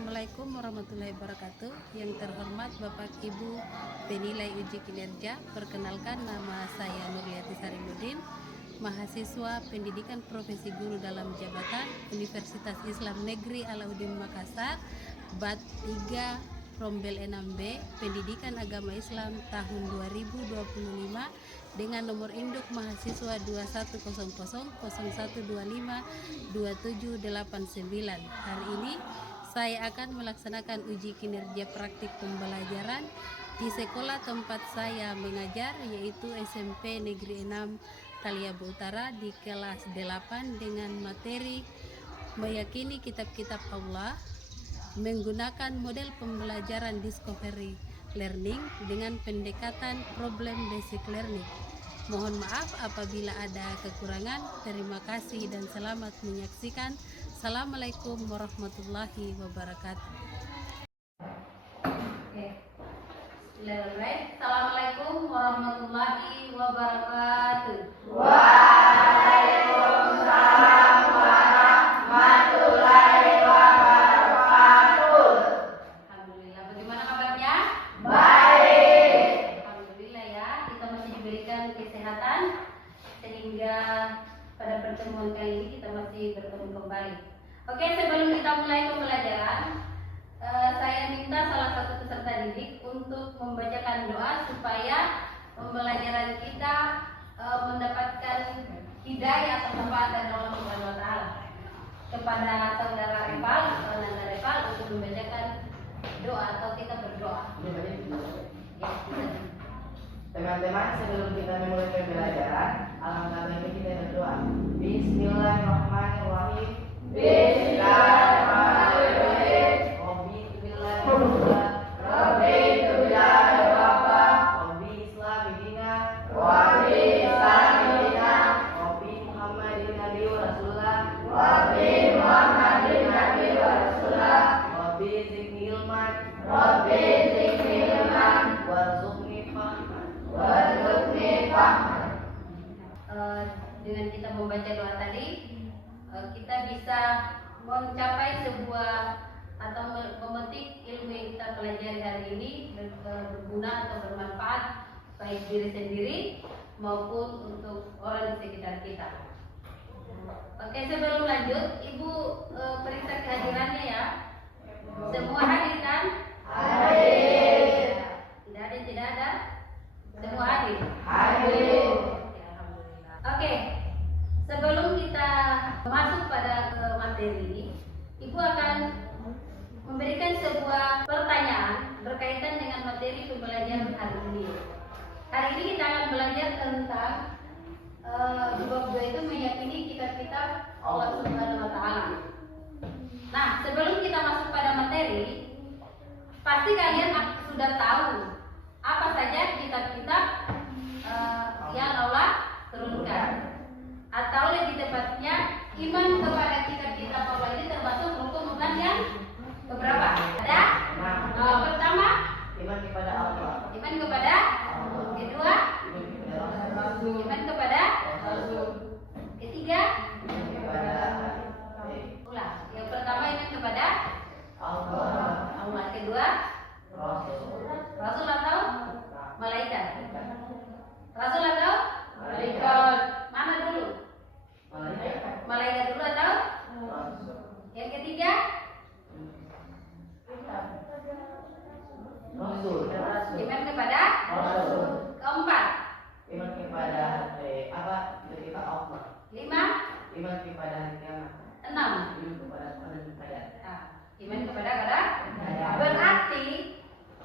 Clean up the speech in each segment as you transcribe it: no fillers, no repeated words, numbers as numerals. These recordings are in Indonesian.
Assalamualaikum warahmatullahi wabarakatuh. Yang terhormat Bapak Ibu penilai uji kinerja, perkenalkan nama saya Nurliati Sarimudin, mahasiswa pendidikan profesi guru dalam jabatan Universitas Islam Negeri Alauddin Makassar, BAT 3 Rombel 6B, Pendidikan Agama Islam tahun 2025 dengan nomor induk mahasiswa 210001252789. Hari ini saya akan melaksanakan uji kinerja praktik pembelajaran di sekolah tempat saya mengajar, yaitu SMP Negeri 6 Taliabu Utara di kelas 8 dengan materi meyakini kitab-kitab Allah menggunakan model pembelajaran discovery learning dengan pendekatan problem basic learning. Mohon maaf apabila ada kekurangan. Terima kasih dan selamat menyaksikan. Assalamualaikum warahmatullahi wabarakatuh. Assalamualaikum warahmatullahi wabarakatuh. Waalaikumsalam warahmatullahi wabarakatuh. Alhamdulillah, bagaimana kabarnya? Baik. Alhamdulillah ya, kita masih diberikan kesehatan sehingga pada pertemuan kali ini kita masih bertemu kembali. Oke, sebelum kita mulai pembelajaran, saya minta salah satu peserta didik untuk membacakan doa supaya pembelajaran kita mendapatkan hidayah atau manfaat dari Allah Subhanahu wa Ta'ala. Kepada saudara Reval atau Nanda Reval untuk membacakan doa atau kita berdoa. Ya, Teman-teman, sebelum kita memulai pembelajaran, alangkah baiknya kita berdoa. Bismillahirrahmanirrahim. Bismillahirrahmanirrahim. Rabbitu billahi rabba. Rabbi islami dina. Rabbi islami dina. Rabbi Muhammadin nabi wa rasulah. Rabbi Muhammadin nabi wa rasulah. Rabbi zidni ilman. Rabbi zidni ilman. Warzuqni fahman. Warzuqni fahman. Dengan kita membaca doa tadi, kita bisa mencapai sebuah atau memetik ilmu yang kita pelajari hari ini berguna atau bermanfaat baik diri sendiri maupun untuk orang di sekitar kita. Oke, sebelum lanjut, Ibu periksa kehadirannya ya. Semua hadir kan? Hadir. Tidak ada yang tidak ada? Semua hadir? Hadir. Ya, alhamdulillah. Oke, sebelum kita masuk pada materi, Ibu akan memberikan sebuah pertanyaan berkaitan dengan materi pembelajaran hari ini. Hari ini kita akan belajar tentang bab 2 itu meyakini kitab-kitab Allah Subhanahu wa Ta'ala. Nah, sebelum kita masuk pada materi, pasti kalian sudah tahu apa saja kitab-kitab yang Allah turunkan. Atau lebih tepatnya, iman kepada kitab-kitab Allah ini termasuk rukun iman yang beberapa. Ada? Pertama, Iman kepada Allah. iman kepada kedua, iman kepada ketiga, ulang. Yang pertama iman kepada Allah, kedua Rasul atau malaikat. Rasul atau malaikat. Mana dulu? Malaikat dulu atau yang ketiga? Iman kepada keempat. Iman kepada kita Allah. 5, Iman kepada hari kiamat. 6. Iman kepada Tuhan dan Nah, iman kepada berarti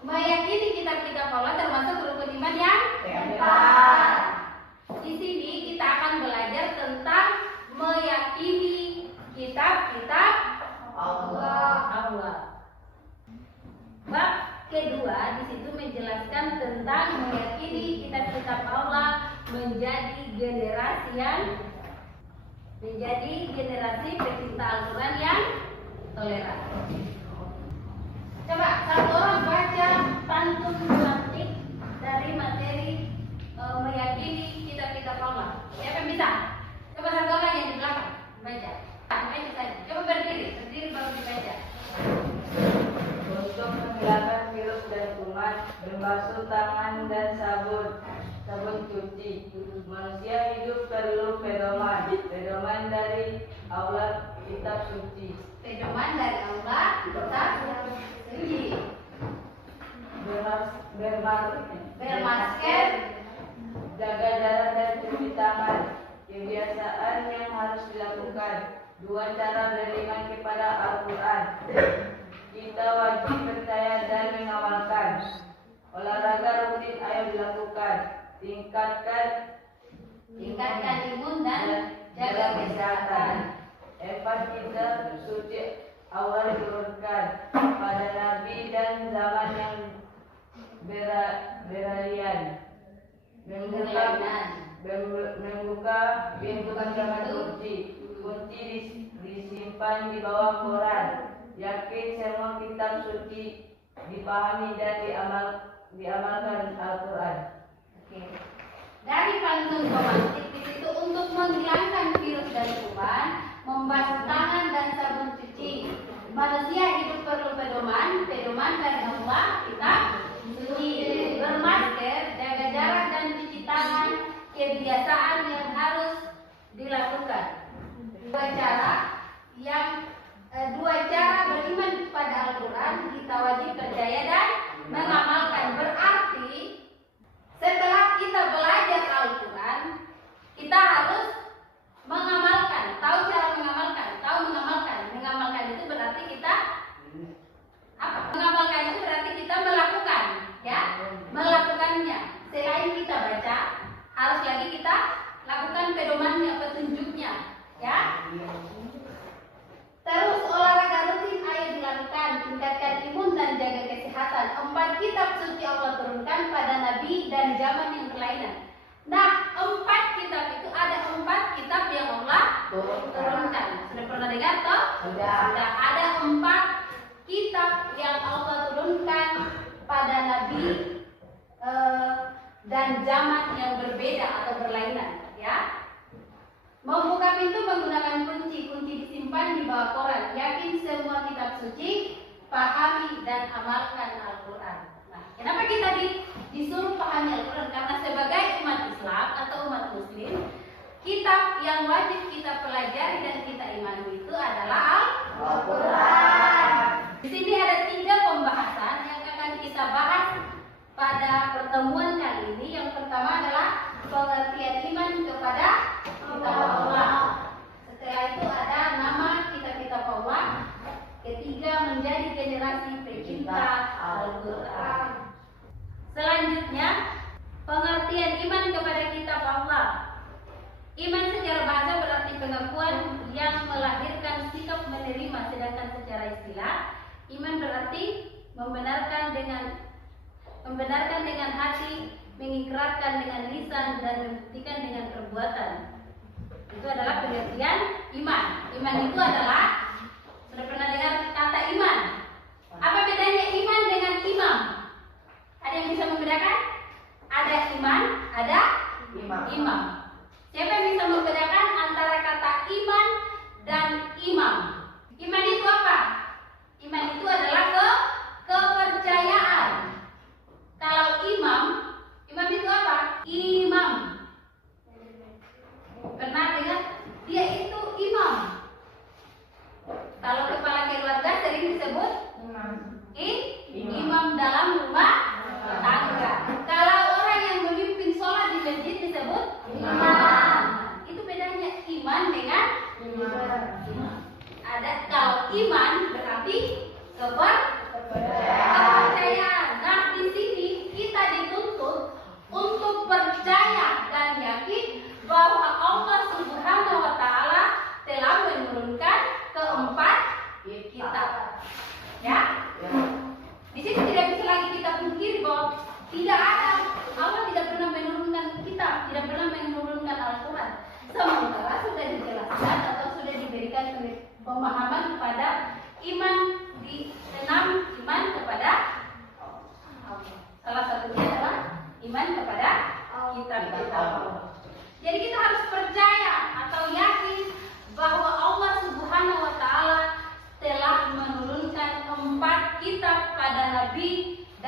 meyakini kitab-kitab Allah termasuk rukun iman yang keempat. Di sini kita akan belajar tentang meyakini kitab-kitab Allah. Bab kedua di situ menjelaskan tentang meyakini kitab-kitab Allah menjadi generasi pecinta Al-Quran yang toleran. Coba satu orang baca pantun praktik dari materi meyakini kitab-kitab Allah. Siapa yang bisa? Coba satu orang yang di belakang baca. Baca saja. Coba berdiri baru dibaca. berbasuh tangan dan sabun cuci. Manusia hidup perlu pedoman dari Allah kitab suci. Pedoman dari Allah kitab suci. Bermasker, jaga jarak dan cuci tangan. Kebiasaan yang harus dilakukan. 2 cara beriman kepada Al-Quran. Kita wajib percaya dan mengamalkan. Olahraga rutin ayo dilakukan. Tingkatkan imun dan jaga kesehatan. 4 kitab suci awal diturunkan pada Nabi dan zaman yang beralian. Membuka pintu kamar kunci disimpan di bawah Quran. Yakin semua kitab suci dipahami dan diamalkan Al-Quran. Dari pantun romantik itu untuk menghilangkan virus dan kuman, membasuh tangan dan sabun cuci. Manusia hidup perlu pedoman dari Allah kitab suci. Bermasker, jaga jarak dan cuci tangan, kebiasaan yang harus dilakukan. Dua cara beriman kepada Al-Quran, kita wajib percaya dan mengamalkan. Berarti setelah kita belajar Al-Quran, kita harus mengamalkan. Tahu cara mengamalkan? Mengamalkan itu berarti kita apa? Mengamalkan itu berarti kita melakukan, ya, melakukannya. Selain kita baca, harus lagi kita lakukan pedomannya, petunjuknya, ya. Terus olahraga rutin ayo dilakukan, tingkatkan imun dan jaga kesehatan. 4 kitab suci Allah turunkan pada Nabi dan zaman yang berlainan. Nah, 4 kitab itu ada 4 kitab yang Allah turunkan. Sudah pernah dengar toh? Sudah. Ada 4 kitab yang Allah turunkan pada Nabi dan zaman yang berbeda atau berlainan, ya. Membuka pintu menggunakan kunci disimpan di bawah Quran. Yakin semua kitab suci, pahami dan amalkan Al-Quran. Nah, kenapa kita disuruh pahami Al-Quran? Karena sebagai umat Islam atau umat Muslim, kitab yang wajib kita pelajari dan kita imani itu adalah Al-Quran. Di sini ada 3 pembahasan yang akan kita bahas pada pertemuan kali ini. Yang pertama adalah pengertian iman kepada kitab Allah. Setelah itu ada nama kitab-kitab Allah. Ketiga, menjadi generasi pecinta Al-Quran. Selanjutnya, pengertian iman kepada kitab Allah. Iman secara bahasa berarti pengakuan yang melahirkan sikap menerima, sedangkan secara istilah iman berarti membenarkan dengan hati, mengikrarkan dengan lisan dan membuktikan dengan perbuatan. Itu adalah pengertian iman. Iman itu adalah, sudah pernah dengar kata iman? Apa bedanya iman dengan imam? Ada yang bisa membedakan? Ada iman, ada imam. Siapa yang bisa membedakan antara kata iman dan imam? Iman itu apa? Iman itu adalah kepercayaan. Kalau imam itu apa? Imam. Pernah dengar? Dia itu imam. Kalau kepala keluarga sering disebut imam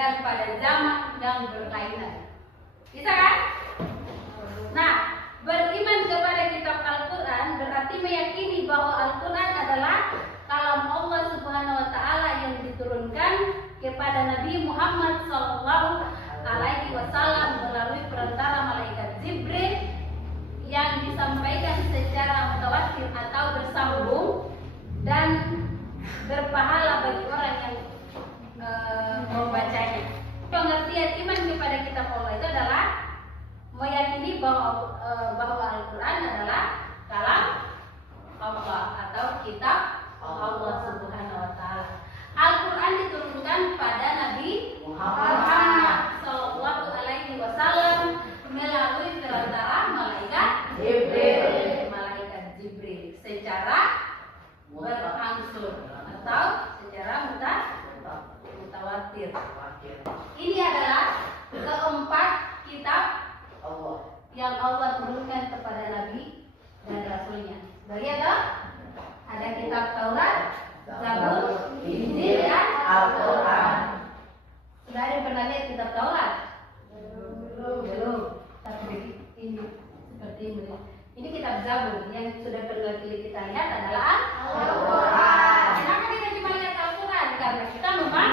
dan pada zaman yang berlainan. Bisa kan? Nah, beriman kepada kitab Al-Quran berarti meyakini bahwa Al-Quran adalah kalam Allah Subhanahu wa Ta'ala yang diturunkan kepada Nabi Muhammad Sallallahu Alaihi Wasallam melalui perantara malaikat Jibril yang disampaikan secara mutawatir atau bersambung dan berpahala bagi orang yang membacanya. Pengertian iman kepada kitab Allah itu adalah meyakini bahwa Al-Quran adalah kalam Allah atau kitab Allah Subhanahu wa Ta'ala. Al-Quran diturunkan pada Nabi Muhammad Sallallahu Alaihi Wasallam melalui perantara malaikat Jibril secara berangsur atau secara mutawatir. Ini adalah keempat kitab Allah yang Allah turunkan kepada Nabi dan Rasulnya. Sudah lihat toh? Ada kitab Taurat, Zabur, Injil, dan Al-Quran. Sudah ada yang pernah lihat kitab Taurat? Belum. Tapi ini seperti ini. Ini kitab Zabur yang sudah pernah kita lihat adalah Al-Quran. Kenapa kita cuma lihat Al-Quran? Karena kita memang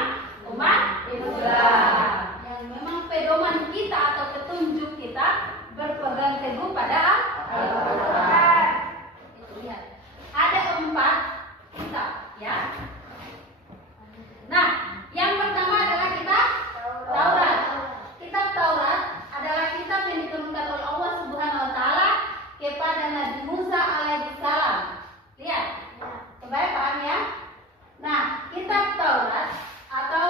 umat Islam yang memang pedoman kita atau petunjuk kita berpegang teguh pada Al-Quran. Itu lihat. Ada 4 kitab, ya. Nah, yang pertama adalah kitab Taurat. Kitab Taurat adalah kitab yang diturunkan oleh Allah Subhanahu wa Ta'ala kepada Nabi Musa alaihissalam. Lihat, supaya paham ya. Nah, kitab Taurat atau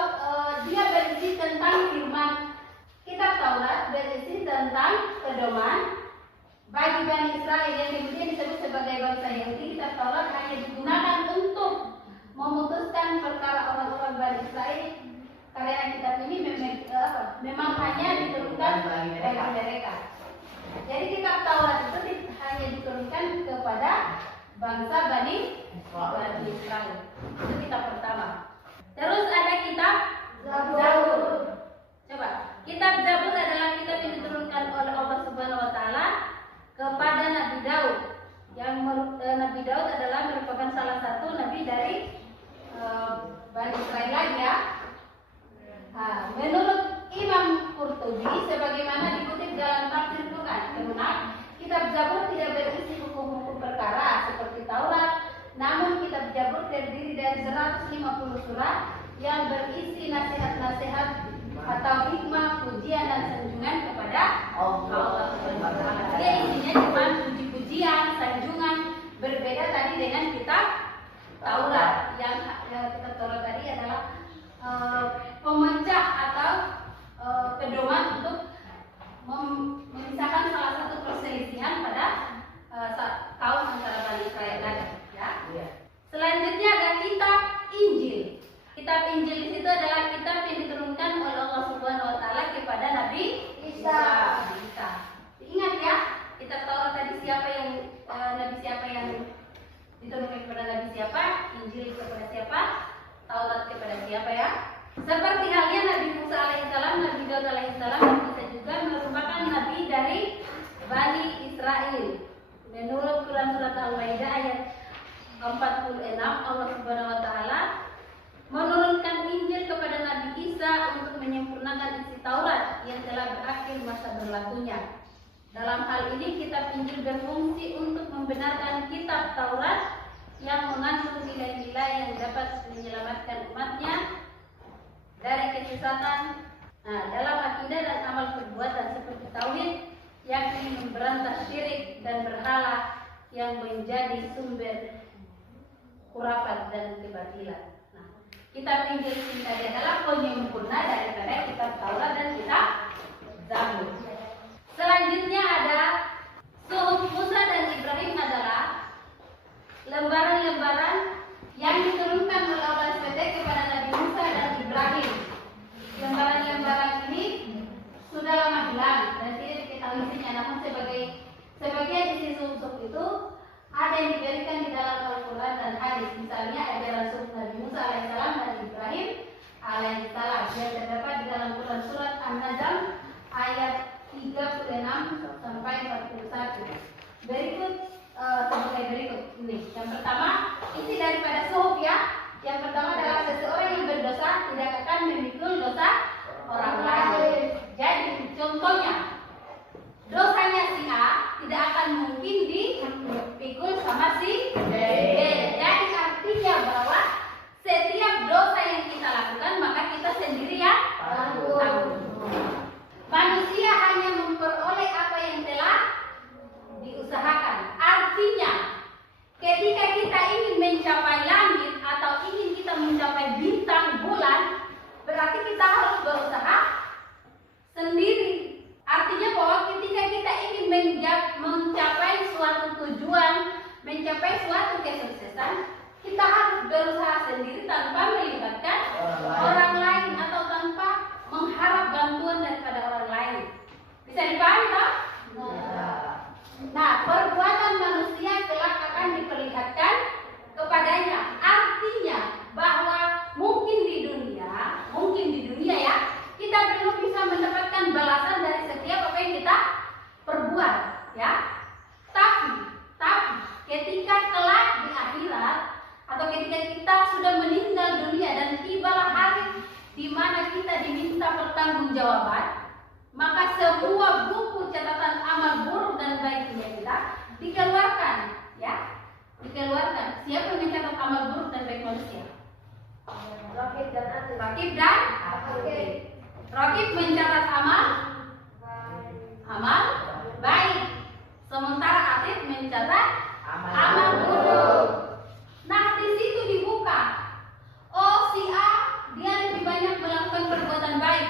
dia berisi tentang firman. Kitab Taurat berisi tentang pedoman bagi Bani Israel yang kemudian disebut sebagai bangsa Yahudi. Kitab Taurat hanya digunakan untuk memutuskan perkara orang-orang Bani Israel karena kitab ini memang hanya diturunkan bagi mereka. Jadi kitab Taurat itu hanya diturunkan kepada bangsa Bani Israel. Itu kitab pertama. Terus ada kitab Zabur. Coba, kitab Zabur adalah kitab yang diturunkan oleh Allah Subhanahu wa Ta'ala kepada Nabi Daud. Yang Nabi Daud adalah merupakan salah satu nabi dari Bani Israel lagi ya. Menurut Imam Qurtubi, sebagaimana dikutip dalam tafsir Quran, kitab Zabur tidak berisi hukum-hukum perkara seperti Taurat, namun kitab Zabur terdiri dari 150 surat yang berisi nasihat-nasihat atau hikmah, pujian dan sanjungan kepada Allah Subhanahu wa Ta'ala. Dia isinya cuma puji-pujian, sanjungan, berbeda tadi dengan kitab Taurat. Yang kitab Taurat tadi adalah pemecah atau pedoman untuk memisahkan salah satu perselisihan pada kaum antara Bani Israel tadi, ya. Selanjutnya ada kitab Injil. Kitab Injil di situ adalah kitab yang diturunkan oleh Allah Subhanahu wa Ta'ala kepada Nabi Isa. Ingat ya, kitab Taurat tadi nabi siapa yang diturunkan kepada nabi siapa? Injil kepada siapa? Taurat kepada siapa ya? Seperti halnya Nabi Musa alaihissalam, Nabi Daud alaihissalam, dan Isa juga merupakan nabi dari Bani Israel. Menurut Quran surat Al-Maidah ayat 46, Allah Subhanahu wa Ta'ala menurunkan Injil kepada Nabi Isa untuk menyempurnakan isi Taurat yang telah berakhir masa berlakunya. Dalam hal ini kitab Injil berfungsi untuk membenarkan kitab Taurat yang mengandung nilai-nilai yang dapat menyelamatkan umatnya dari kesesatan dalam akidah dan amal perbuatan seperti tauhid, yakni memberantas syirik dan berhala yang menjadi sumber khurafat dan kebatilan. Kitab Injil ini adalah penyempurna daripada kitab Taurat dan kitab Zabur. Selanjutnya ada Suhuf Musa dan Ibrahim adalah lembaran-lembaran yang diturunkan oleh Allah SWT kepada Nabi Musa dan Ibrahim. Lembaran-lembaran ini sudah lama hilang dan tidak diketahui isinya, namun sebagian isi suhuf itu ada yang diberikan di dalam Al-Quran dan hadis. Misalnya ajaran suhuf Nabi Musa alaihissalam dan Ibrahim alaihissalam yang terdapat pertanggungjawaban, maka semua buku catatan amal buruk dan baiknya kita dikeluarkan, ya, dikeluarkan. Siapa yang mencatat amal buruk dan baik manusia? Rakib dan Atid. Rakib dan Atid. Rakib mencatat amal baik, sementara Atid mencatat amal buruk. Nah, di situ dibuka. Oh, si A dia lebih banyak melakukan perbuatan baik,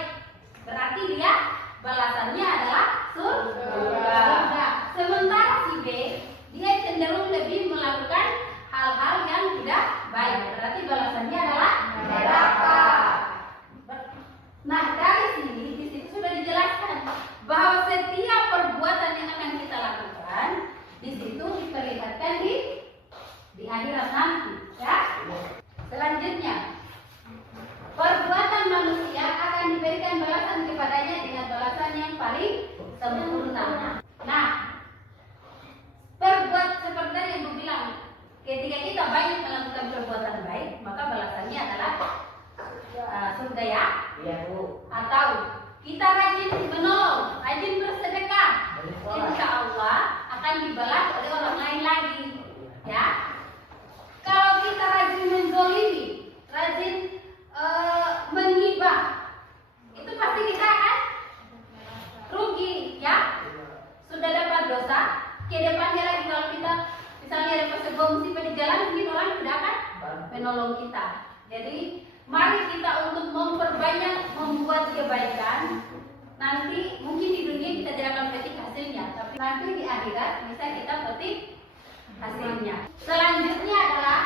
berarti dia balasannya adalah surga. Sementara si B dia cenderung lebih melakukan hal-hal yang tidak baik, berarti balasannya adalah neraka. Nah, dari sini di situ sudah dijelaskan bahwa setiap perbuatan yang akan kita lakukan di situ diperlihatkan di akhirat nanti, ya. Selanjutnya, perbuatan manusia akan diberikan balasan kepadanya dengan balasan yang paling sempurna. Nah, seperti yang Ibu bilang, ketika kita banyak melakukan perbuatan baik, maka balasannya adalah surga, ya. Iya, Bu. Atau kita rajin menolong, rajin bersedekah, insya Allah akan dibalas oleh orang lain lagi, ya. Kalau kita rajin menzolimi, rajin menghibah, itu pasti kita akan rugi, ya. Sudah dapat dosa, ke depannya lagi kalau kita misalnya ada sebuah musibah di jalan, mungkin orang tidak akan menolong kita. Jadi mari kita untuk memperbanyak membuat kebaikan. Nanti mungkin di dunia kita tidak akan petik hasilnya, tapi nanti di akhirat bisa kita petik hasilnya. Selanjutnya adalah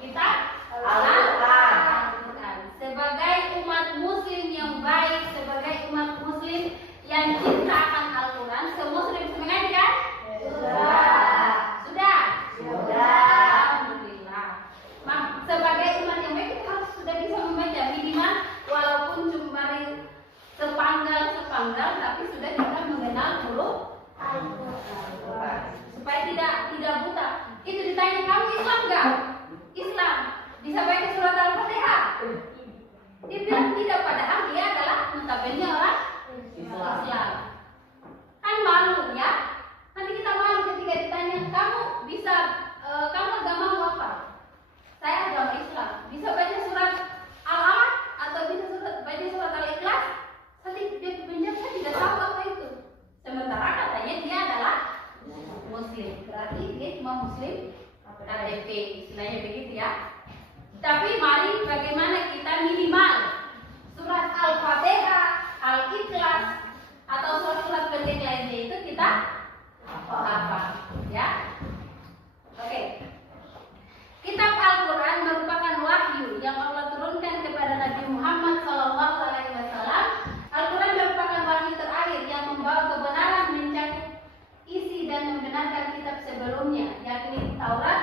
kita Al-Quran. Sebagai umat muslim yang baik, sebagai umat muslim yang cinta akan Al-Quran, semua sudah bisa mengaji kan? Sudah. Alhamdulillah. Sebagai umat yang baik kita harus sudah bisa membaca minimal walaupun cuma sepanggal tapi sudah kita mengenal huruf Al-Quran supaya tidak buta. Itu ditanya, kamu Islam enggak? Islam. Bisa baca surat Al-Fatihah? Dia bilang tidak, padahal dia adalah notabene orang Islam. Kan malu, ya. Nanti kita malu ketika ditanya, kamu agamamu apa? Saya agama Islam. Bisa baca surat Al-Alaq atau bisa baca surat Al-Ikhlas? Nanti dia menjawab, saya tidak tahu apa itu. Sementara katanya dia adalah Muslim. Berarti dia cuma Muslim KTP, istilahnya begitu, ya. Tapi mari bagaimana kita minimal surat Al-Fatihah, Al-Ikhlas atau surat-surat pendek lainnya itu kita apa, ya. Oke. Kitab Al-Quran merupakan wahyu yang Allah turunkan kepada Nabi Muhammad SAW. Al-Quran merupakan wahyu terakhir yang membawa kebenaran, mencakup isi dan membenarkan kitab sebelumnya, yakni Taurat,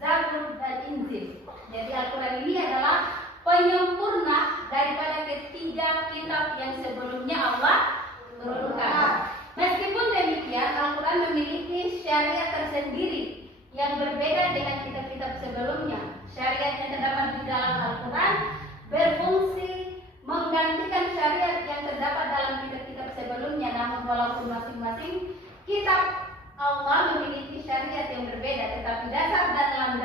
Zabur, dan Injil. Jadi Al-Quran ini adalah penyempurna daripada ketiga kitab yang sebelumnya Allah turunkan. Meskipun demikian, Al-Quran memiliki syariat tersendiri yang berbeda dengan kitab-kitab sebelumnya. Syariat yang terdapat di dalam Al-Quran berfungsi menggantikan syariat yang terdapat dalam kitab-kitab sebelumnya. Namun walaupun masing-masing kitab Allah memiliki syariat yang berbeda, tetapi dasar dan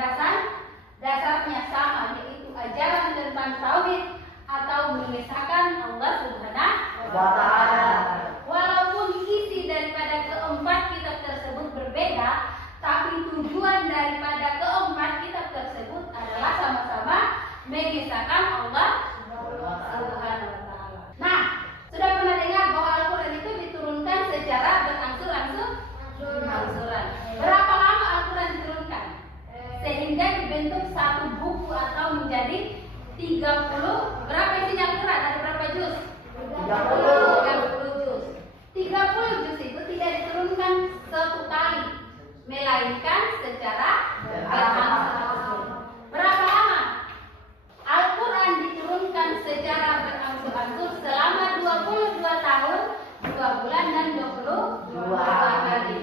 dasarnya sama, yaitu ajaran tentang tauhid atau mengesahkan Allah Subhanahu wa Ta'ala. Walaupun isi daripada keempat kitab tersebut berbeda, tapi tujuan daripada keempat kitab tersebut adalah sama-sama mengesahkan Allah Subhanahu wa Ta'ala. Nah, sudah pernah dengar bahwa Al-Quran itu diturunkan secara berangsur-angsur? Berapa lama Al-Quran diturunkan? Sehingga dibentuk satu buku atau menjadi 30. Berapa isinya Al-Quran? Ada berapa juz? 30 juz. 30 juz itu tidak diturunkan satu kali, melainkan secara berangsur-angsur. Berapa lama? Al-Quran diturunkan secara berangsur-angsur selama 22 tahun, 2 bulan dan 22 hari.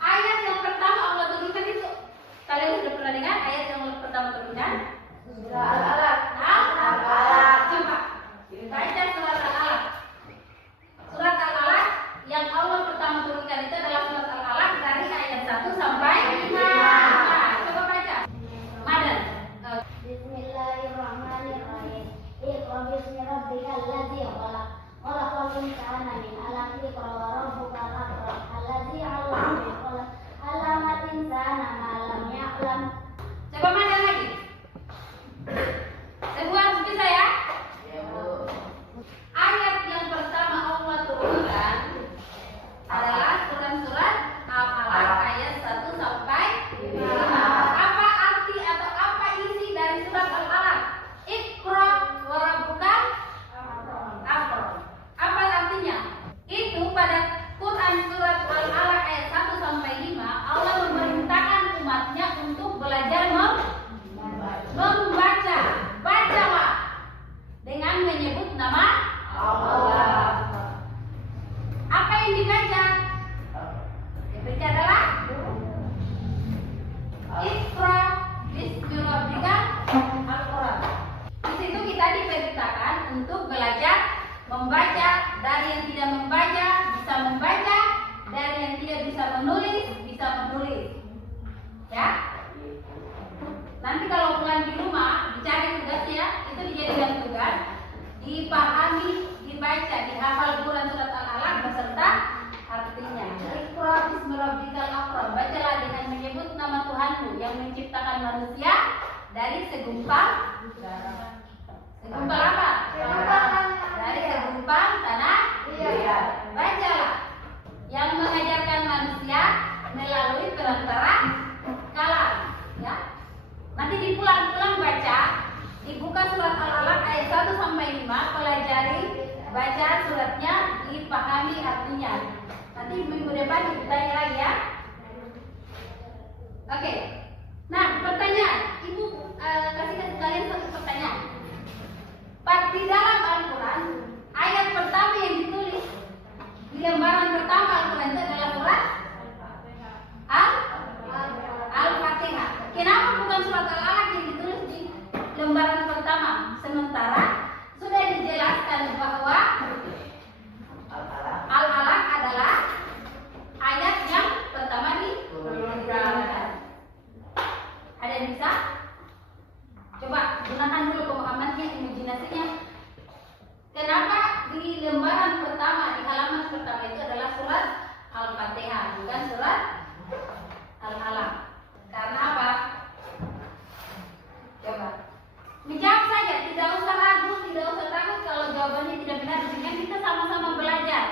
Ayat yang pertama Allah turunkan itu, kalian sudah pernah dengar ayat yang pertama turunkan? Surah Al-Alaq. Coba baca rabbikal ladzi khalaq khalaqal insana min 'alaq iqra wa rabbukal akram alladzi 'allama bil qalam 'allamal insana ma lam ya'lam. Coba mana lagi? Semua harus bisa ya. Ya, Bu. Ayat yang pertama Allah turunkan adalah surat Al-Alaq ayat 1 sampai 5. Apa arti atau apa isi dari surat Al-Alaq? Iqra wa rabbukal akram. Apa artinya? Itu pada Quran surat Al-Alaq ayat 1 sampai 5 Allah memerintahkan umatnya untuk belajar membaca. Bacalah dengan menyebut nama Allah. Apa yang dibaca? Yang dibaca adalah Iqra bismi rabbikal Al-Quran. Di situ kita diperintahkan untuk belajar membaca. Dari yang tidak membaca bisa membaca, dari yang tidak bisa menulis bisa menulis. Ya. Nanti kalau pulang di rumah dicari tugasnya, itu dijadikan tugas, dipahami, dibaca, dihafal Quran surat Al-Alaq beserta artinya. Iqra bismi rabbikal akram. Bacalah dengan menyebut nama Tuhanmu yang menciptakan manusia dari segumpal apa? Dari segumpal tanah. Bacalah yang mengajarkan manusia melalui perantara kalam. Ya. Nanti dipulang-pulang baca, dibuka surat Al-Alaq ayat 1 sampai 5, pelajari, baca suratnya, dipahami artinya. Nanti minggu depan ditanya lagi ya. Oke. Nah, pertanyaan, Ibu kasih ke kalian satu pertanyaan. Di dalam Al-Quran, ayat pertama yang ditulis di lembaran pertama Al-Quran itu adalah surat Al-Fatihah. Kenapa bukan surat Al-Alaq yang ditulis di lembaran pertama? Sementara sudah dijelaskan bahwa Al-Alaq adalah ayat yang pertama diturunkan. Ada yang bisa? Coba gunakan dulu pemahamannya, imajinasinya. Kenapa di lembaran pertama, di halaman pertama itu adalah surat Al-Fatihah, bukan surat Al-Alaq? Karena apa? Coba menjawab saja, tidak usah ragu, tidak usah takut kalau jawabannya tidak benar. Dengan kita sama-sama belajar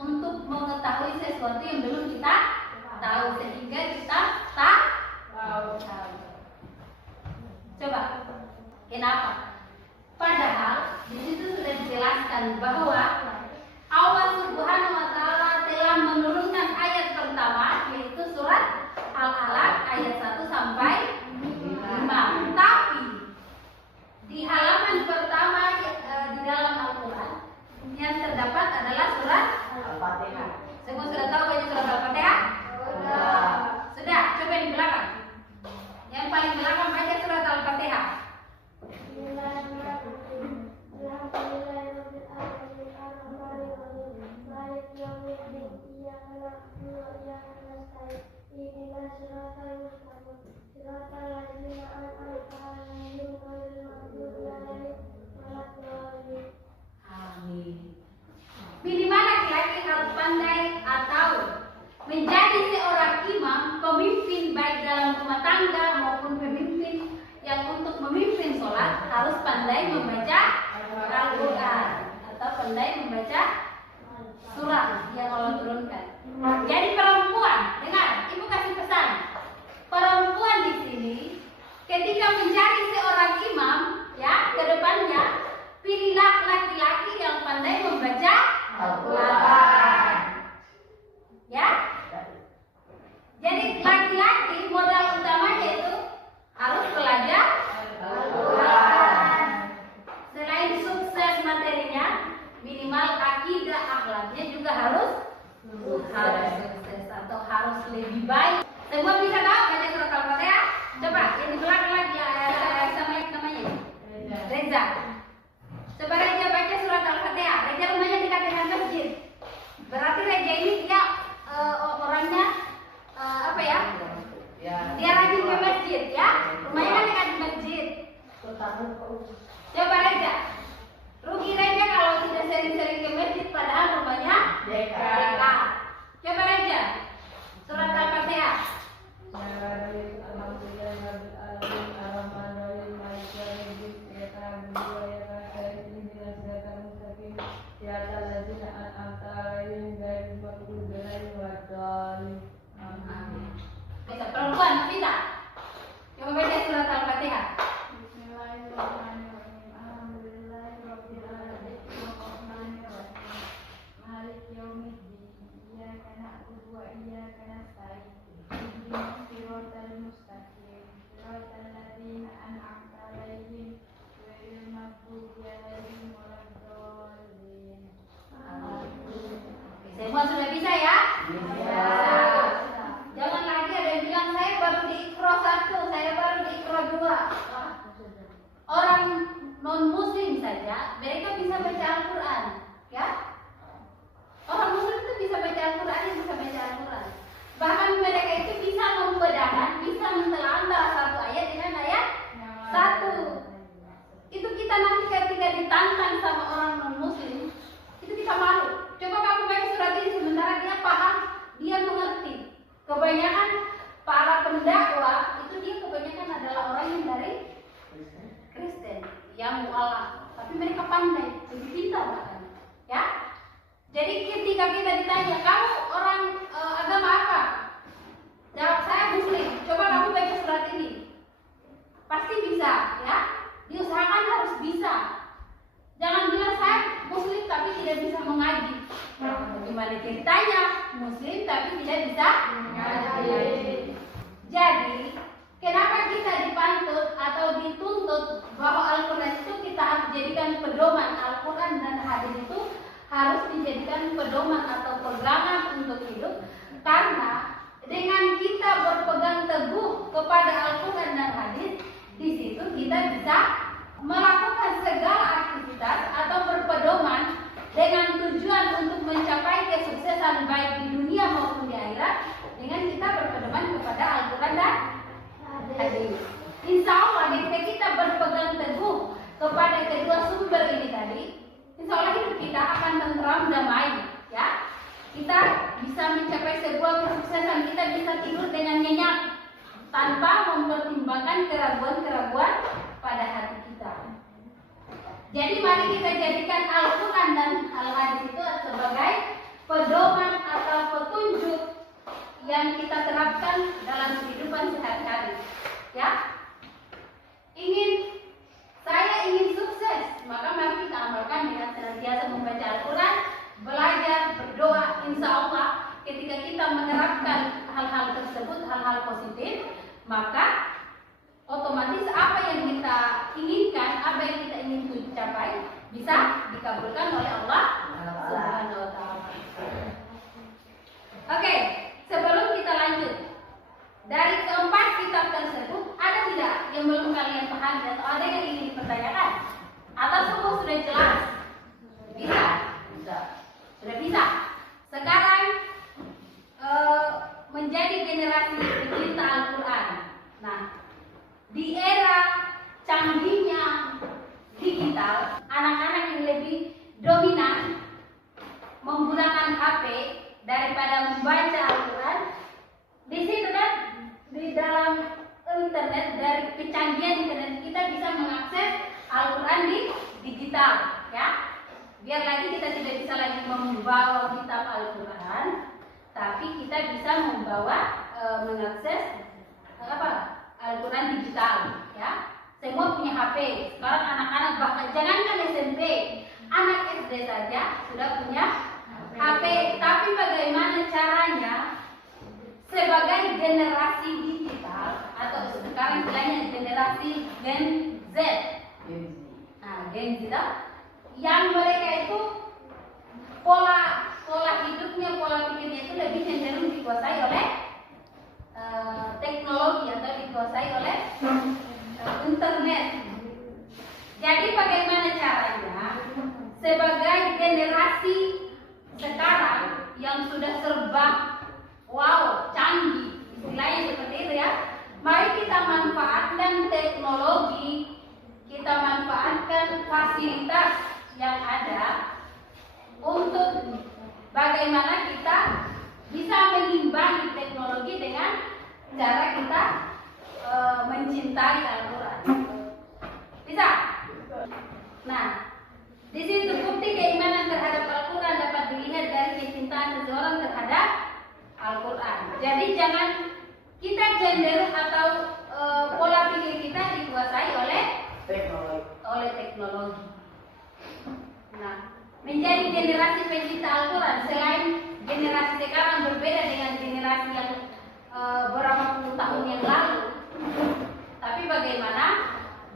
untuk mengetahui sesuatu yang belum kita tahu, sehingga kita tahu. Coba, kenapa? Padahal di situ sudah dijelaskan bahwa Allah Subhanahu wa Ta'ala telah menurunkan ayat pertama, yaitu surat Al-Alaq ayat 1 sampai 5. Tapi di halaman pertama di dalam Al-Quran yang terdapat adalah surat Al-Fatihah. Semua sudah tahu baca surat Al-Fatihah? Sudah, coba yang di belakang. Yang paling belakang baca surat Al-Fatihah. Minimal laki-laki harus pandai atau menjadi seorang imam, pemimpin baik dalam rumah tangga maupun pemimpin yang untuk memimpin sholat harus pandai membaca Al-Quran atau pandai membaca surat yang Allah turunkan. Jadi perempuan, dengar, Ibu kasih pesan. Perempuan di sini ketika mencari seorang imam, ya, ke depannya pilihlah laki-laki yang pandai membaca Al-Quran. Ya? Jadi laki-laki modal utamanya itu harus belajar Al-Quran. Selain sukses materinya, minimal akidah akhlaknya juga harus sukses atau harus lebih baik. Semua bisa tahu baca surat Al-Fatihah? Coba yang di belakang lagi sama yang namanya Reza. Coba Reza baca surat Al-Fatihah. Reza rumahnya di Katihan Masjid. Berarti Reza ini dia orangnya apa ya? Dia rajin ke masjid ya. Rumahnya kan dekat di masjid. Coba Reza. Rugi Reza tidak bisa mengaji. Bagaimana ceritanya? Muslim tapi tidak bisa mengaji. Jadi, kenapa kita dipantut atau dituntut bahwa Al-Quran itu kita harus jadikan pedoman? Al-Quran dan hadis itu harus dijadikan pedoman atau pegangan untuk hidup, karena dengan kita berpegang teguh kepada Al-Quran dan hadis, di situ kita bisa melakukan segala aktivitas atau berpedoman dengan tujuan untuk mencapai kesuksesan baik di dunia maupun di akhirat, dengan kita berpedoman kepada Al-Quran dan hadis. Insya Allah ketika kita berpegang teguh kepada kedua sumber ini tadi, insya Allah hidup kita akan tentram, damai, ya. Kita bisa mencapai sebuah kesuksesan. Kita bisa tidur dengan nyenyak tanpa mempertimbangkan keraguan-keraguan pada hati kita. Jadi mari kita jadikan Al-Quran dan Al-Hadis itu sebagai pedoman atau petunjuk yang kita terapkan dalam kehidupan sehari-hari. Ya, saya ingin sukses, maka mari kita amalkan dengan senantiasa membaca Al-Quran, belajar, berdoa. Insya Allah ketika kita menerapkan hal-hal tersebut, hal-hal positif, maka otomatis apa yang kita inginkan, apa yang kita ingin capai bisa dikabulkan oleh Allah Subhanahu wa Ta'ala. Oke, sebelum kita lanjut, dari keempat kitab tersebut ada tidak yang belum kalian pahami atau ada yang ingin dipertanyakan? Atau semua sudah jelas? Bisa? Sudah bisa. Sekarang menjadi generasi pecinta Al-Quran. Nah, di era canggihnya digital, anak-anak yang lebih dominan menggunakan HP daripada membaca Al-Quran. Di situ kan, di dalam internet, dari kecanggihan internet, kita bisa mengakses Al-Quran di digital, ya. Biar lagi kita tidak bisa lagi membawa kitab Al-Quran, tapi kita bisa membawa mengakses Al-Quran digital, ya. Semua punya HP. Sekarang anak-anak, bahkan jangankan SMP, anak SD saja sudah punya HP. Tapi bagaimana caranya sebagai generasi digital atau sekarang istilahnya generasi Gen Z, Gen Z, yang mereka itu pola hidupnya, pola pikirnya itu lebih cenderung dikuasai oleh teknologi atau dikuasai oleh internet. Jadi bagaimana caranya sebagai generasi sekarang yang sudah serba canggih, istilahnya seperti itu ya, mari kita manfaatkan teknologi, kita manfaatkan fasilitas yang ada untuk bagaimana kita bisa mengimbangi teknologi dengan cara kita mencintai Al-Quran. Bisa? Nah, di situ bukti keimanan terhadap Al-Quran dapat dilihat dari kecintaan seseorang terhadap Al-Quran. Jadi jangan kita cenderung atau pola pikir kita dikuasai oleh teknologi. Nah, menjadi generasi pencinta Al-Quran, selain generasi sekarang berbeda dengan generasi yang beberapa puluh tahun yang lalu, tapi bagaimana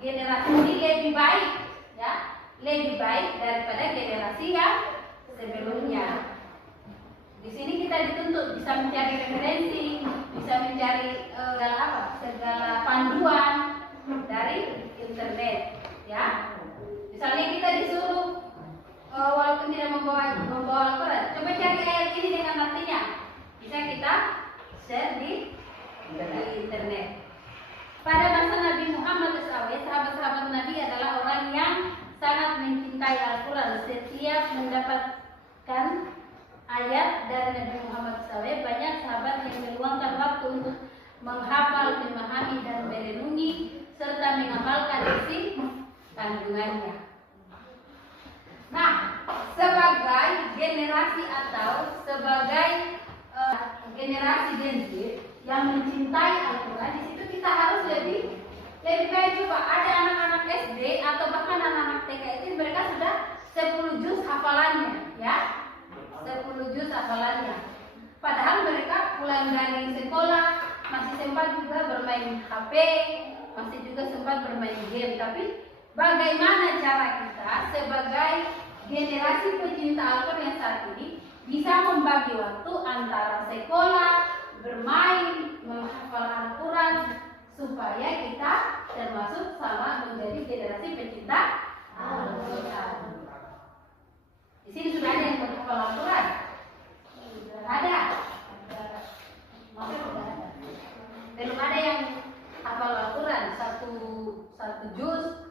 generasi ini lebih baik, ya, lebih baik daripada generasi yang sebelumnya. Di sini kita dituntut bisa mencari referensi, bisa mencari segala panduan dari internet, ya. Misalnya kita disuruh walaupun tidak membawa Al-Quran, coba cari ayat ini dengan artinya, bisa kita share di internet. Pada masa Nabi Muhammad SAW, sahabat-sahabat Nabi adalah orang yang sangat mencintai Al-Quran. Setiap mendapatkan ayat dari Nabi Muhammad SAW, banyak sahabat yang meluangkan waktu untuk menghafal, memahami dan merenungi serta mengamalkan isi kandungannya. Nah, sebagai generasi atau sebagai generasi Gen Z yang mencintai Al-Quran, di situ kita harus lebih baik. Coba ada anak-anak SD atau bahkan anak-anak TK itu mereka sudah 10 juz hafalannya. pulang dari sekolah masih sempat juga bermain HP, masih juga sempat bermain game. Tapi bagaimana cara kita sebagai generasi pecinta Al-Quran yang saat ini bisa membagi waktu antara sekolah, bermain, menghafal Al-Quran, supaya kita termasuk sama menjadi generasi pecinta Al-Quran. Di sini sudah ada yang menghafal Al-Quran? Ada? Masa sudah ada? Belum ada yang hafal Al-Quran satu juz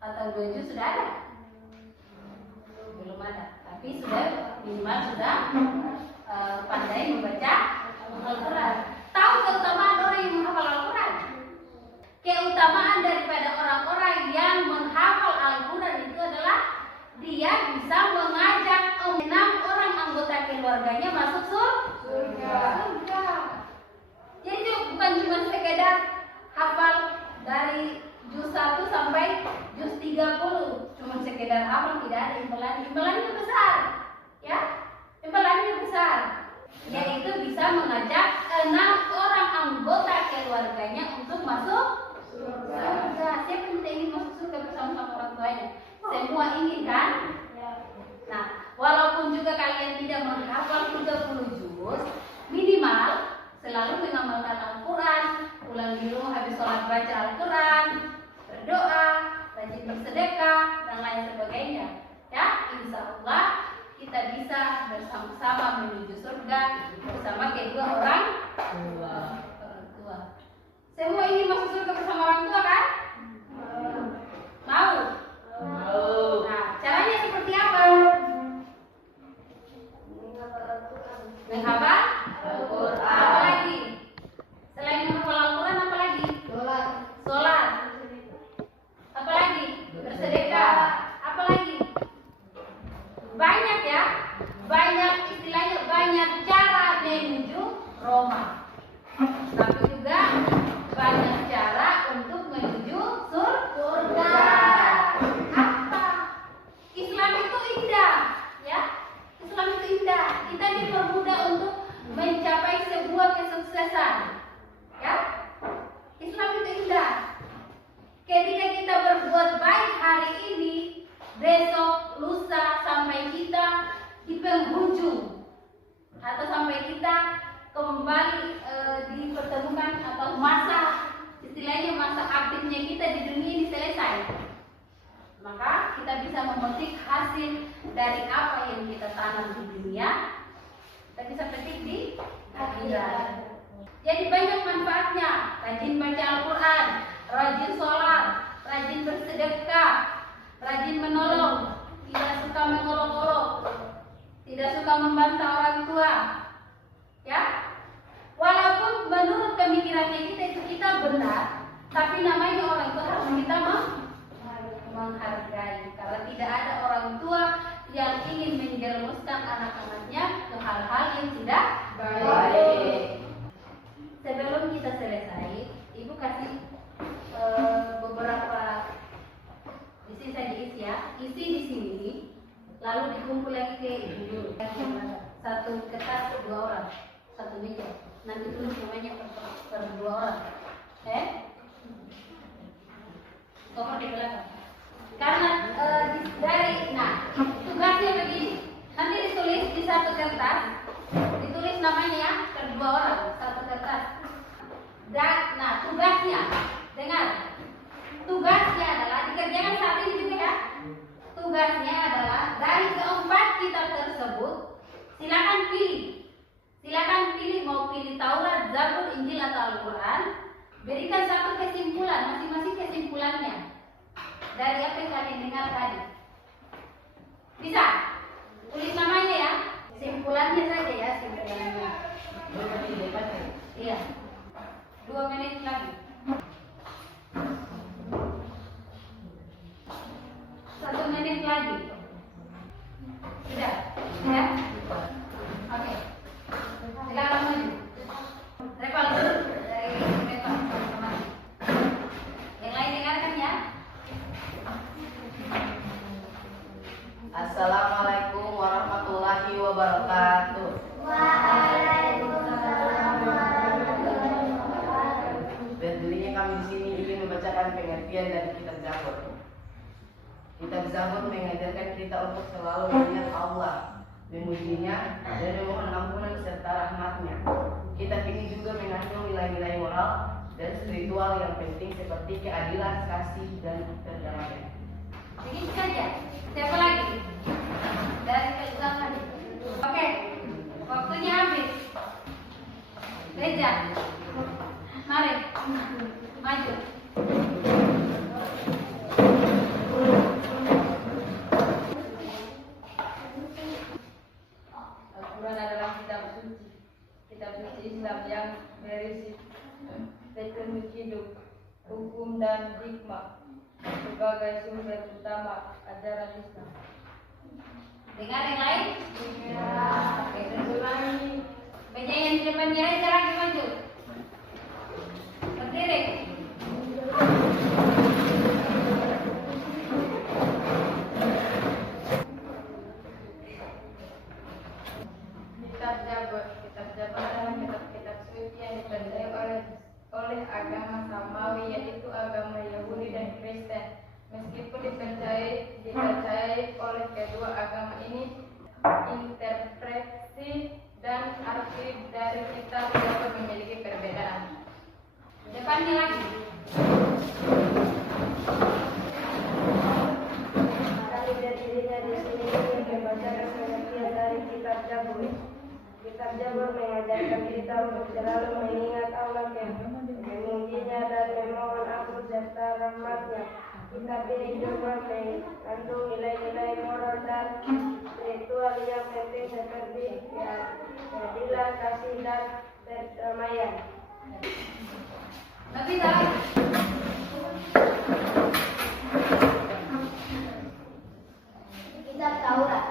atau 2 juz sudah ada? Belum ada. Tapi sudah minimal sudah pandai membaca Al-Quran. Tahu keutamaan orang yang menghafal Al-Quran? Keutamaan daripada orang-orang yang menghafal Al-Quran itu adalah dia bisa mengajak 6 orang anggota keluarganya masuk surga. Jadi itu bukan cuma sekedar hafal dari juz 1 sampai juz 30, cuma sekedar hafal, tidak ada impelan. Impelannya besar, ya, impelannya besar, yaitu bisa mengajak 6 orang anggota keluarganya untuk masuk surga. Siapa yang tidak ingin masuk surga bersama-sama orang tuanya? Semua ingin kan? Nah, walaupun juga kalian tidak menghafal 30 juz, minimal selalu mengamalkan Al-Quran, pulang di rumah habis sholat baca Al-Quran, berdoa, rajin bersedekah, dan lain sebagainya. Ya, insya Allah kita bisa bersama-sama menuju surga bersama kedua orang tua. Semua ingin masuk surga bersama orang tua kan? Mau? Nah, caranya seperti apa? Menghafal Al-Quran. Apa lagi? Selain menghafal Al-Quran, apa lagi? Sholat. Apa lagi? Bersedekah. Apa lagi? Banyak ya. Banyak, istilahnya banyak cara menuju Roma. Tapi juga banyak cara untuk menuju surga. Apa? Islam itu indah, ya. Islam itu indah. Kita dipermudah untuk mencapai sebuah kesuksesan, ya. Islam itu indah. Ketika kita berbuat baik hari ini, besok, lusa, sampai kita di penghujung atau sampai kita kembali dipertemukan atau masa, istilahnya masa aktifnya kita di dunia ini selesai, maka kita bisa memetik hasil dari apa yang kita tanam di dunia, kita bisa petik di akhirat. Jadi banyak manfaatnya. Rajin baca Al-Quran, rajin sholat, rajin bersedekah, rajin menolong, tidak suka mengolok-olok, tidak suka membantah orang tua, ya. Walaupun menurut pemikirannya kita benar, tapi namanya orang tua harus kita menghargai, karena tidak ada orang tua yang ingin menjerumuskan anak-anaknya ke hal-hal yang tidak baik. Sebelum kita selesai, Ibu kasih beberapa isi saja isi ya. Isi di sini, lalu dikumpul lagi ke Ibu dulu. Satu kertas 2 orang, satu meja. Nanti tulis namanya per 2 orang. Tokoh di belakang. Karena tugasnya begini. Nanti ditulis di satu kertas, ditulis namanya ya, per 2 orang, satu kertas. Tugasnya, dengar. Tugasnya adalah dikerjakan saat ini juga ya. Tugasnya adalah dari keempat kitab tersebut, silakan pilih mau pilih Taurat, Zabur, Injil atau Al-Quran. Berikan satu kesimpulan, masing-masing kesimpulannya dari apa yang kalian dengar tadi. Bisa? Tulis namanya ya. Kesimpulannya saja ya, kesimpulannya. Iya. 2 menit lagi. 1 menit lagi. Sudah? Ya? Oke. Sekarang maju. Repal dulu dari Repal sama-sama. Yang lain dengarkan ya. Assalamualaikum warahmatullahi wabarakatuh. Waalaikumsalam. Kitab Zabur mengajarkan kita untuk selalu mengingat Allah, memujinya, dan memohon ampunan serta rahmatnya. Kitab ini juga mengandung nilai-nilai moral dan spiritual yang penting seperti keadilan, kasih, dan perdamaian. Begitu saja. Siapa lagi? Dari kezaman. Oke, waktunya habis. Reja, mari maju. Al-Quran adalah kitab suci Islam yang berisi petunjuk hidup, hukum dan hikmah sebagai sumber utama ajaran Islam. Dengar yang lain? Oke, selanjutnya Meja yang di depan dia lagi maju. Berdiri. Kitab Zabur adalah kitab suci yang dipercayai oleh agama Samawi, yaitu agama Yahudi dan Kristen. Meskipun dipercayai oleh kedua agama ini, interpretasi dan arti dari kitab Zabur memiliki perbedaan. Depannya lagi. Dari dirinya di sini membaca pengertian dari kitab Zabur. Kitab Zabur mengajarkan kita untuk selalu mengingat Allah, memujinya dan memohon ampun serta rahmatnya. Kitab ini juga mengandung nilai-nilai moral dan spiritual yang penting seperti keadilan, kasih, dan perdamaian. Tapi lagi. Kitab Taurat.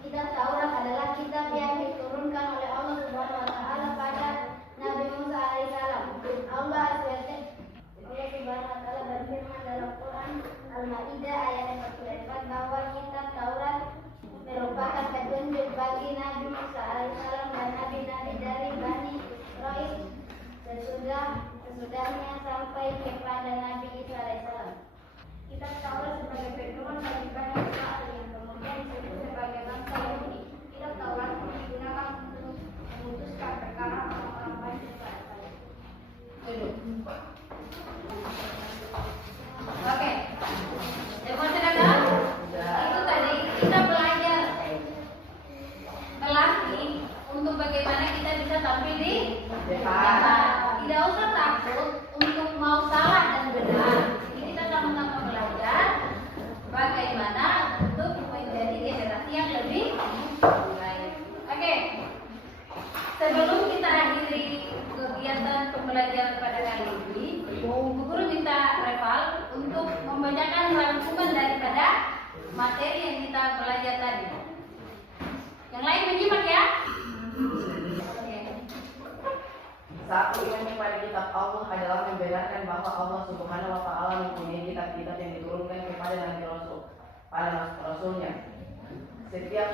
Kitab Taurat adalah kitab yang diturunkan oleh Allah Subhanahu wa taala pada Nabi Musa alaihissalam. Allah Subhanahu wa taala berfirman dalam Quran Al-Maidah ayat 44 bahwa kitab Taurat merupakan petunjuk bagi Nabi Musa alaihissalam dan nabi-nabi dari Bani Israil sesudahnya sampai kepada Nabi Isa alaihissalam. Kitab Taurat sebagai pedoman bagi Bani Israil yang kemudian disebut sebagai bangsa Yahudi. Kitab Taurat digunakan untuk memutuskan perkara orang-orang baik dan baik. Oke. Teman saudara, itu tadi kita belajar melatih untuk bagaimana kita bisa tampil di depan. Tidak usah takut untuk mau salah dan benar. Jadi kita sama-sama belajar bagaimana untuk menjadi generasi yang lebih baik. Oke. Sebelum kita akhiri kegiatan pembelajaran pada kali ini, Bu Guru minta Reval untuk membacakan rangkuman daripada materi yang kita belajar tadi. Yang lain menyimak ya. Satu, iman kepada kitab Allah adalah membenarkan bahwa Allah Subhanahu wa taala mempunyai kitab-kitab yang diturunkan kepada Nabi Rasul, para rasulnya. Setiap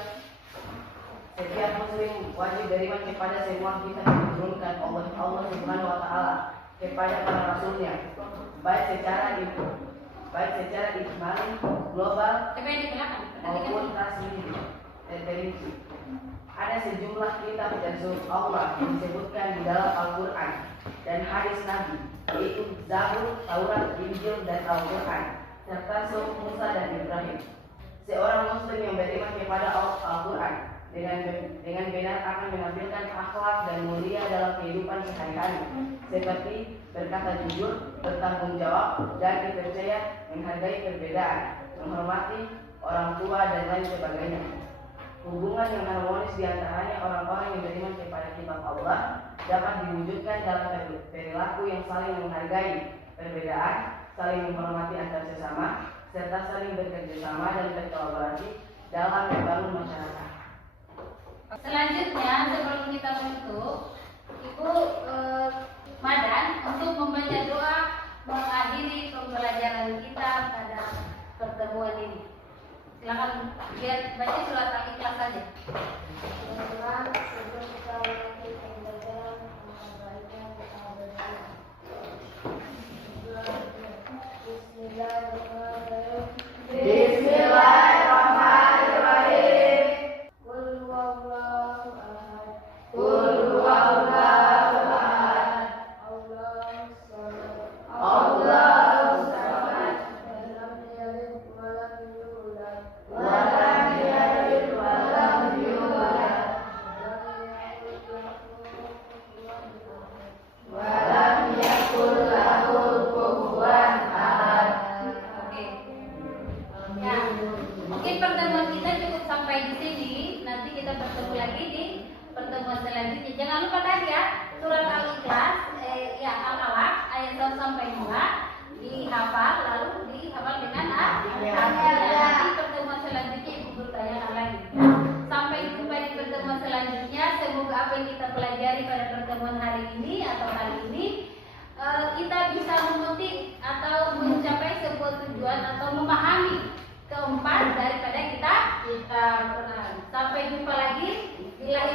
muslim wajib beriman kepada semua kitab yang diturunkan oleh Allah Subhanahu wa taala kepada para rasulnya, baik secara ijmali, global maupun terperinci. Ada sejumlah kitab dan surat Allah yang disebutkan di dalam Al-Quran dan hadis Nabi, yaitu Zabur, Taurat, Injil, dan Al-Quran, serta surat Musa dan Ibrahim. Seorang muslim yang beriman kepada Al-Quran dengan benar akan menampilkan akhlak dan mulia dalam kehidupan sehari-hari, seperti berkata jujur, bertanggung jawab, dan dipercaya, menghargai perbedaan, menghormati orang tua, dan lain sebagainya. Hubungan yang harmonis di antaranya orang-orang yang beriman kepada kitab Allah dapat diwujudkan dalam perilaku yang saling menghargai perbedaan, saling menghormati antar sesama, serta saling bekerja sama dan berkolaborasi dalam membangun masyarakat. Selanjutnya, sebelum kita menutup, Ibu Madan untuk membaca doa mengakhiri pembelajaran kita pada pertemuan ini. Silakan biar baca surat Al-Ikhlas saja. Bismillahirrahmanirrahim. Sampai jumpa lagi. Bila